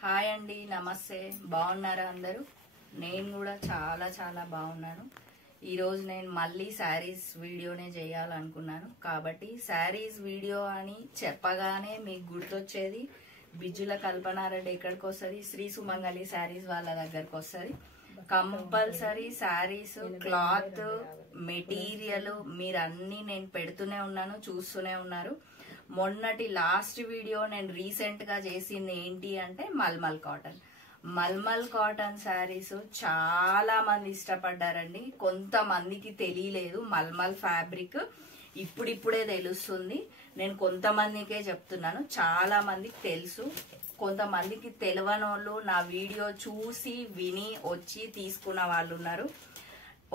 Hi అండి, నమస్తే. బాగున్నారా అందరూ? నేను కూడా చాలా చాలా బాగున్నాను. ఈరోజు నేను మళ్ళీ శారీస్ వీడియోనే చేయాలనుకున్నాను. కాబట్టి శారీస్ వీడియో అని చెప్పగానే మీకు గుర్తొచ్చేది బిజ్జుల కల్పనారెడ్డి ఎక్కడికి వస్తుంది? శ్రీ సుమంగళి శారీస్ వాళ్ళ దగ్గరకు వస్తుంది. కంపల్సరీ శారీస్, క్లాత్, మెటీరియల్ మీరు అన్ని నేను పెడుతూనే ఉన్నాను, చూస్తూనే ఉన్నారు. మొన్నటి లాస్ట్ వీడియో నేను రీసెంట్ గా చేసింది ఏంటి అంటే మల్మల్ కాటన్. మల్మల్ కాటన్ శారీస్ చాలా మంది ఇష్టపడ్డారండి. కొంతమందికి తెలియలేదు మల్మల్ ఫ్యాబ్రిక్, ఇప్పుడిప్పుడే తెలుస్తుంది. నేను కొంతమందికే చెప్తున్నాను, చాలా మందికి తెలుసు. కొంతమందికి తెలియని వాళ్ళు నా వీడియో చూసి విని వచ్చి తీసుకున్న వాళ్ళు ఉన్నారు.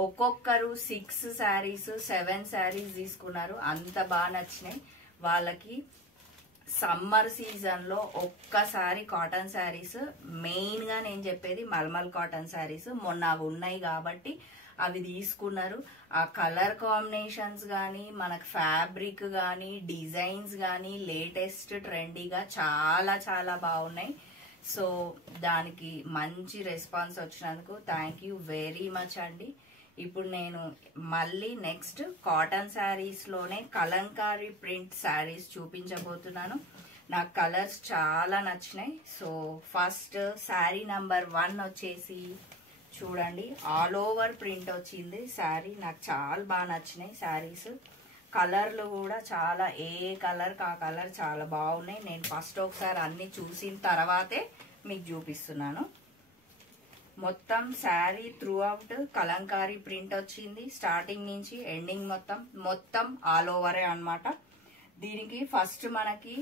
ఒక్కొక్కరు 6 శారీస్ 7 శారీస్ తీసుకున్నారు. అంత బాగా నచ్చినాయి వాళ్ళకి. సమ్మర్ సీజన్ లో ఒక్కసారి కాటన్ శారీస్, మెయిన్ గా నేను చెప్పేది మల్మల్ కాటన్ శారీస్, మొన్న అవి ఉన్నాయి కాబట్టి అవి తీసుకున్నారు. ఆ కలర్ కాంబినేషన్స్ కానీ, మనకు ఫ్యాబ్రిక్ కానీ, డిజైన్స్ కానీ లేటెస్ట్ ట్రెండీగా చాలా చాలా బాగున్నాయి. సో దానికి మంచి రెస్పాన్స్ వచ్చినందుకు థ్యాంక్ యూ వెరీ మచ్ అండి. ఇప్పుడు నేను మళ్ళీ నెక్స్ట్ కాటన్ శారీస్ లోనే కలంకారీ ప్రింట్ శారీస్ చూపించబోతున్నాను. నాకు కలర్స్ చాలా నచ్చినాయి. సో ఫస్ట్ శారీ నంబర్ 1 వచ్చేసి చూడండి, ఆల్ ఓవర్ ప్రింట్ వచ్చింది శారీ. నాకు చాలా బాగా నచ్చినాయి శారీస్. కలర్లు కూడా చాలా, ఏ కలర్ ఆ కలర్ చాలా బాగున్నాయి. నేను ఫస్ట్ ఒకసారి అన్ని చూసిన తర్వాతే మీకు చూపిస్తున్నాను. మొత్తం sari through out Kalamkari print వచ్చింది. స్టార్టింగ్ నుంచి ఎండింగ్ మొత్తం ఆల్ ఓవరే అన్నమాట. దీనికి ఫస్ట్ మనకి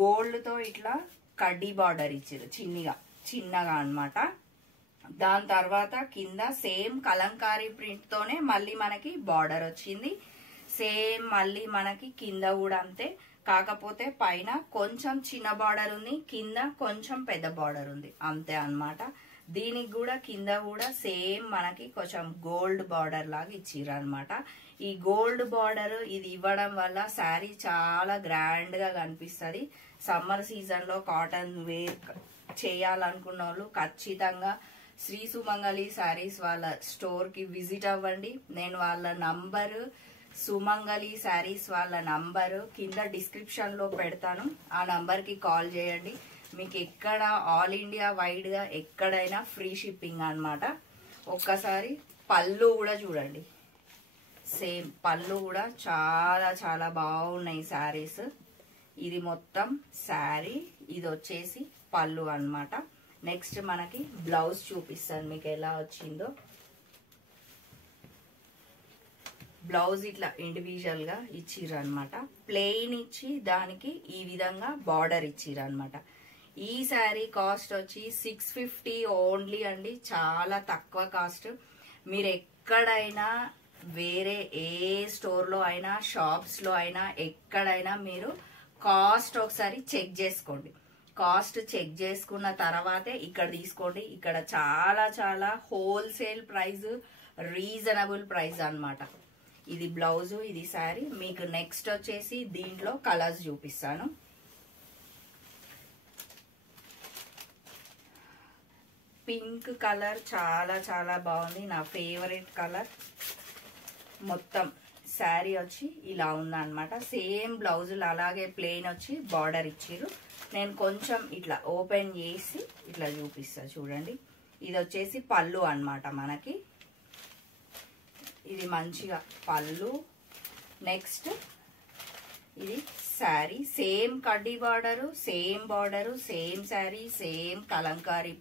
గోల్డ్ తో ఇట్లా కడ్డీ బార్డర్ ఇచ్చారు, చిన్నగా అన్నమాట. దాని తర్వాత కింద సేమ్ కలంకారీ ప్రింట్ తోనే మళ్ళీ మనకి బార్డర్ వచ్చింది. సేమ్ మళ్ళీ మనకి కింద కూడా అంతే, కాకపోతే పైన కొంచెం చిన్న బార్డర్ ఉంది, కింద కొంచెం పెద్ద బార్డర్ ఉంది, అంతే అన్నమాట. దీనికి కూడా కింద కూడా సేమ్ మనకి కొంచెం గోల్డ్ బార్డర్ లాగా ఇచ్చిర్రు అనమాట. ఈ గోల్డ్ బార్డర్ ఇది ఇవ్వడం వల్ల శారీ చాలా గ్రాండ్ గా కనిపిస్తుంది. సమ్మర్ సీజన్ లో కాటన్ వేర్ చేయాలనుకున్న వాళ్ళు ఖచ్చితంగా శ్రీ సుమంగళి శారీస్ వాళ్ళ స్టోర్ కి విజిట్ అవ్వండి. నేను వాళ్ళ నంబరు, సుమంగళి శారీస్ వాళ్ళ నంబరు కింద డిస్క్రిప్షన్ లో పెడతాను. ఆ నంబర్ కి కాల్ చేయండి. మీకు ఎక్కడ ఆల్ ఇండియా వైడ్ గా ఎక్కడైనా ఫ్రీ షిప్పింగ్ అన్నమాట. ఒక్కసారి పళ్ళు కూడా చూడండి, సేమ్ పళ్ళు కూడా చాలా చాలా బాగున్నాయి శారీస్. ఇది మొత్తం శారీ, ఇది వచ్చేసి పళ్ళు అన్నమాట. నెక్స్ట్ మనకి బ్లౌజ్ చూపిస్తాను మీకు ఎలా వచ్చిందో. బ్లౌజ్ ఇట్లా ఇండివిజువల్ గా ఇచ్చిర్రు అనమాట. ప్లెయిన్ ఇచ్చి దానికి ఈ విధంగా బార్డర్ ఇచ్చిర్రు అనమాట. ఈ శారీ కాస్ట్ వచ్చి 650 ఓన్లీ అండి, చాలా తక్కువ కాస్ట్. మీరు ఎక్కడైనా వేరే ఏ స్టోర్ లో అయినా, షాప్స్ లో అయినా, ఎక్కడైనా మీరు కాస్ట్ ఒకసారి చెక్ చేసుకోండి. కాస్ట్ చెక్ చేసుకున్న తర్వాతే ఇక్కడ తీసుకోండి. ఇక్కడ చాలా చాలా హోల్సేల్ ప్రైస్, రీజనబుల్ ప్రైస్ అన్నమాట. ఇది బ్లౌజ్, ఇది శారీ. మీకు నెక్స్ట్ వచ్చేసి దీంట్లో కలర్స్ చూపిస్తాను. పింక్ కలర్ చాలా చాలా బాగుంది, నా ఫేవరెట్ కలర్. మొత్తం శారీ వచ్చి ఇలా ఉందన్నమాట. సేమ్ బ్లౌజులు అలాగే ప్లెయిన్ వచ్చి బార్డర్ ఇచ్చిర్రు. నేను కొంచెం ఇట్లా ఓపెన్ చేసి ఇట్లా చూపిస్తా చూడండి. ఇది వచ్చేసి పళ్ళు అన్నమాట మనకి. ఇది మంచిగా పళ్ళు. నెక్స్ట్ ఇది శారీ, సేమ్ కడ్డీ border, same border, same sari, same Kalamkari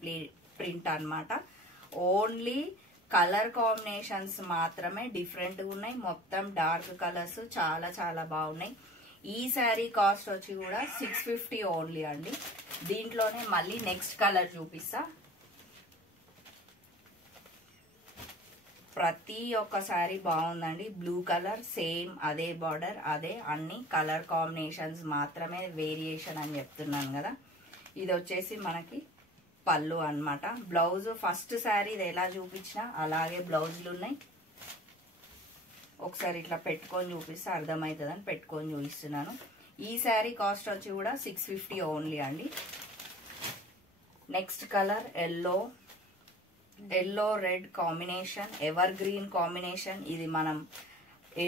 print అన్నమాట. ఓన్లీ కలర్ కాంబినేషన్స్ మాత్రమే డిఫరెంట్ ఉన్నాయి. మొత్తం డార్క్ కలర్స్ చాలా చాలా బాగున్నాయి. ఈ శారీ కాస్ట్ వచ్చి కూడా 650 ఓన్లీ అండి. దీంట్లోనే మళ్ళీ నెక్స్ట్ కలర్ చూపిస్తా. ప్రతి ఒక్క శారీ బాగుందండి. బ్లూ కలర్, సేమ్ అదే బార్డర్, అదే అన్ని కలర్ కాంబినేషన్స్ మాత్రమే వేరియేషన్ అని చెప్తున్నాను కదా. ఇది వచ్చేసి మనకి పళ్ళు అన్నమాట. బ్లౌజ్ ఫస్ట్ శారీ ఇది ఎలా చూపించినా అలాగే బ్లౌజులు ఉన్నాయి. ఒకసారి ఇట్లా పెట్టుకొని చూపిస్తే అర్థమవుతుందని పెట్టుకొని చూపిస్తున్నాను. ఈ శారీ కాస్ట్ వచ్చి కూడా 650 ఓన్లీ అండి. Next colour yellow red combination, ever green combination. ఇది మనం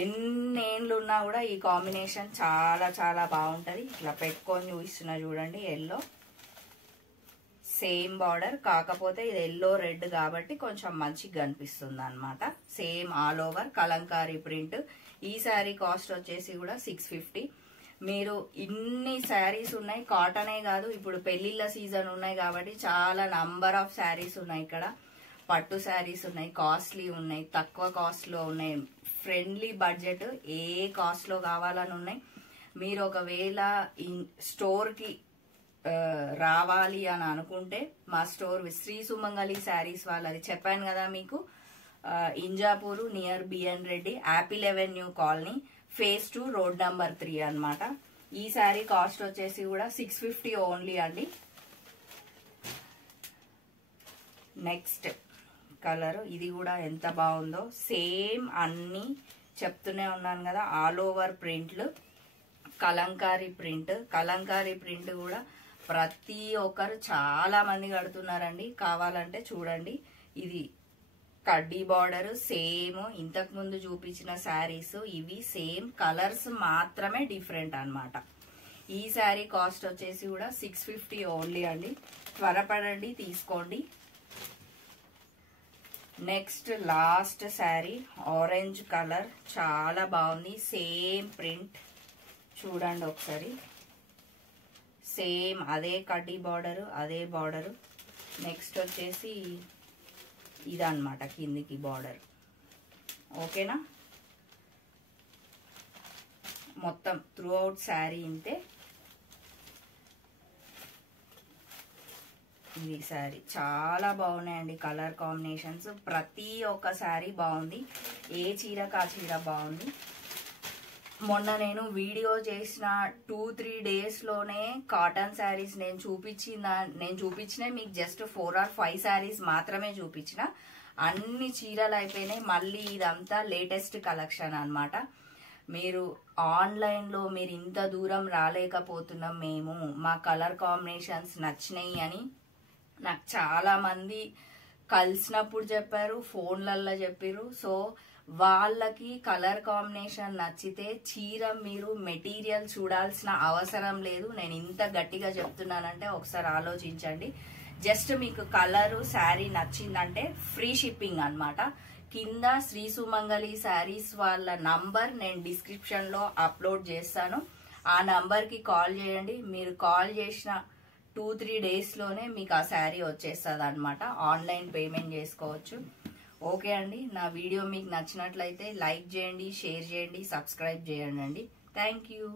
ఎన్నేళ్ళు ఉన్నా కూడా ఈ కాంబినేషన్ చాలా చాలా బాగుంటుంది. ఇట్లా పెట్టుకొని చూపిస్తున్నా చూడండి. ఎల్లో సేమ్ బార్డర్, కాకపోతే ఇది ఎల్లో రెడ్ కాబట్టి కొంచెం మంచిగా కనిపిస్తుంది అనమాట. Same all over Kalamkari print. ఈ శారీ కాస్ట్ వచ్చేసి కూడా 650. మీరు ఇన్ని శారీస్ ఉన్నాయి, కాటనే కాదు, ఇప్పుడు పెళ్లిళ్ళ సీజన్ ఉన్నాయి కాబట్టి చాలా నంబర్ ఆఫ్ శారీస్ ఉన్నాయి. ఇక్కడ పట్టు శారీస్ ఉన్నాయి, కాస్ట్లీ ఉన్నాయి, తక్కువ కాస్ట్లో ఉన్నాయి, ఫ్రెండ్లీ బడ్జెట్, ఏ కాస్ట్లో కావాలని ఉన్నాయి. మీరు ఒకవేళ స్టోర్కి రావాలి అని అనుకుంటే మా స్టోర్ శ్రీ సుమంగళి శారీస్ వాళ్ళది చెప్పాను కదా మీకు, Injapur near BN Reddy, Apple avenue colony, phase 2 road number 3 అన్నమాట. ఈ శారీ కాస్ట్ వచ్చేసి కూడా 650 ఓన్లీ అండి. నెక్స్ట్ కలర్, ఇది కూడా ఎంత బాగుందో. సేమ్ అన్ని చెప్తూనే ఉన్నాను కదా, ఆల్ ఓవర్ ప్రింట్లు, కలంకారీ ప్రింట్ కూడా ప్రతి ఒక్కరు చాలా మంది కడుతున్నారండి. కావాలంటే చూడండి. ఇది కడ్డీ బార్డర్ సేమ్ ఇంతకు ముందు చూపించిన శారీస్ ఇవి సేమ్, కలర్స్ మాత్రమే డిఫరెంట్ అన్నమాట. ఈ శారీ కాస్ట్ వచ్చేసి కూడా 650 ఓన్లీ అండి. త్వరపడండి, తీసుకోండి. Next last sari orange colour, చాలా బాగుంది. సేమ్ ప్రింట్ చూడండి ఒకసారి. సేమ్ అదే కడ్డీ బార్డర్, అదే బార్డర్. నెక్స్ట్ వచ్చేసి ఇదన్నమాట కిందికి బార్డర్. ఓకేనా, మొత్తం త్రూ అవుట్ శారీ ఇంతే. ఇది శారీ చాలా బాగున్నాయండి, కలర్ కాంబినేషన్స్ ప్రతి ఒక్క శారీ బాగుంది. ఏ చీరకు ఆ చీర బాగుంది. మొన్న నేను వీడియో చేసిన 2-3 డేస్లోనే కాటన్ శారీస్ నేను చూపించిన మీకు జస్ట్ 4 or 5 శారీస్ మాత్రమే చూపించిన. అన్ని చీరలు అయిపోయినాయి. మళ్ళీ ఇదంతా లేటెస్ట్ కలెక్షన్ అన్నమాట. మీరు ఆన్లైన్లో మీరు ఇంత దూరం రాలేకపోతున్నాం మేము, మా కలర్ కాంబినేషన్స్ నచ్చినాయి అని నాకు చాలా మంది కలిసినప్పుడు చెప్పారు, ఫోన్లల్లో చెప్పారు. సో వాళ్ళకి కలర్ కాంబినేషన్ నచ్చితే చీర మీరు మెటీరియల్ చూడాల్సిన అవసరం లేదు. నేను ఇంత గట్టిగా చెప్తున్నానంటే ఒకసారి ఆలోచించండి. జస్ట్ మీకు కలరు శారీ నచ్చిందంటే ఫ్రీ షిప్పింగ్ అన్నమాట. కింద శ్రీ సుమంగళి శారీస్ వాళ్ళ నంబర్ నేను డిస్క్రిప్షన్లో అప్లోడ్ చేస్తాను. ఆ నంబర్కి కాల్ చేయండి. మీరు కాల్ చేసిన 2-3 డేస్లోనే మీకు ఆ శారీ వచ్చేస్తుంది అనమాట. ఆన్లైన్ పేమెంట్ చేసుకోవచ్చు. ఓకే అండి, నా వీడియో మీకు నచ్చినట్లయితే లైక్ చేయండి, షేర్ చేయండి, సబ్స్క్రైబ్ చేయండి. Thank you.